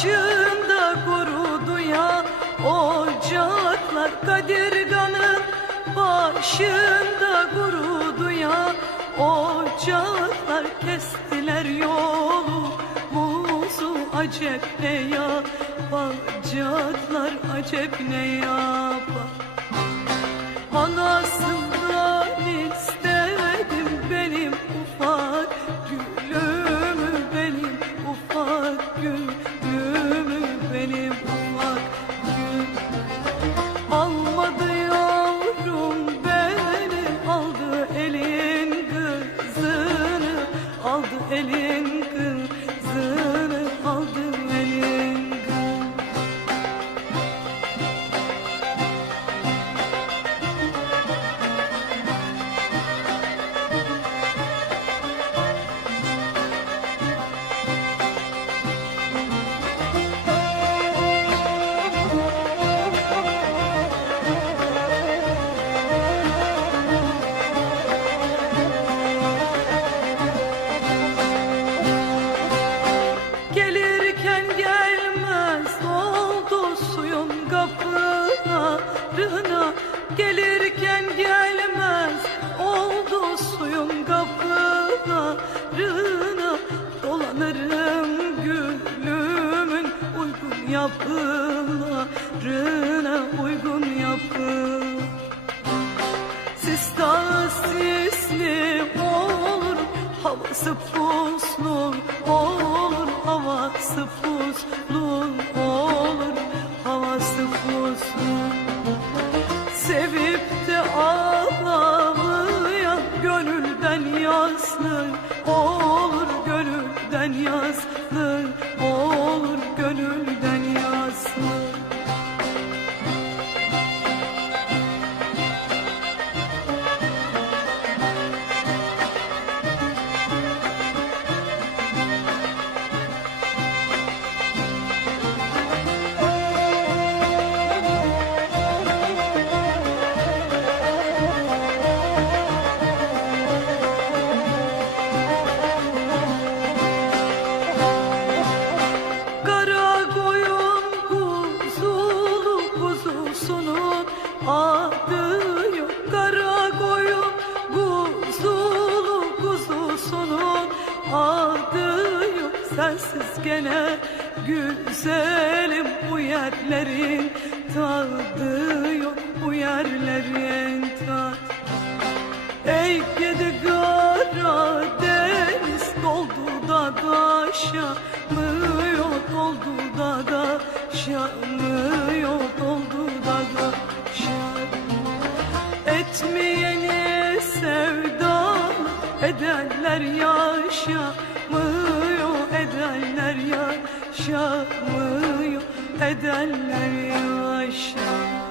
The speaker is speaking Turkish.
başında kurudu ya. Ocaklar kadirganın başında kurudu ya. Ocaklar kestiler yolu Muzu acep ne ya. Bacaklar acep ne ya Anasın Gelirken gelmez oldu suyun kapılarına. Dolanırım gülümün uygun yapılarına Uygun yapı. Sistan sisli olur Havası Sevip de ağlamayan Gönülden yazlı olur Gönülden yazlı kuzusunun adı yok Kara koyun kuzulu kuzusunun adı yok Sensiz gene güzelim bu yerlerin tadı yok Bu yerlerin tadı. Ey gidi kara deniz doldu da taşamıyor doldu da taşamıyor doldu edenler yaşamıyor edenler yaşamıyor edenler yaşamıyor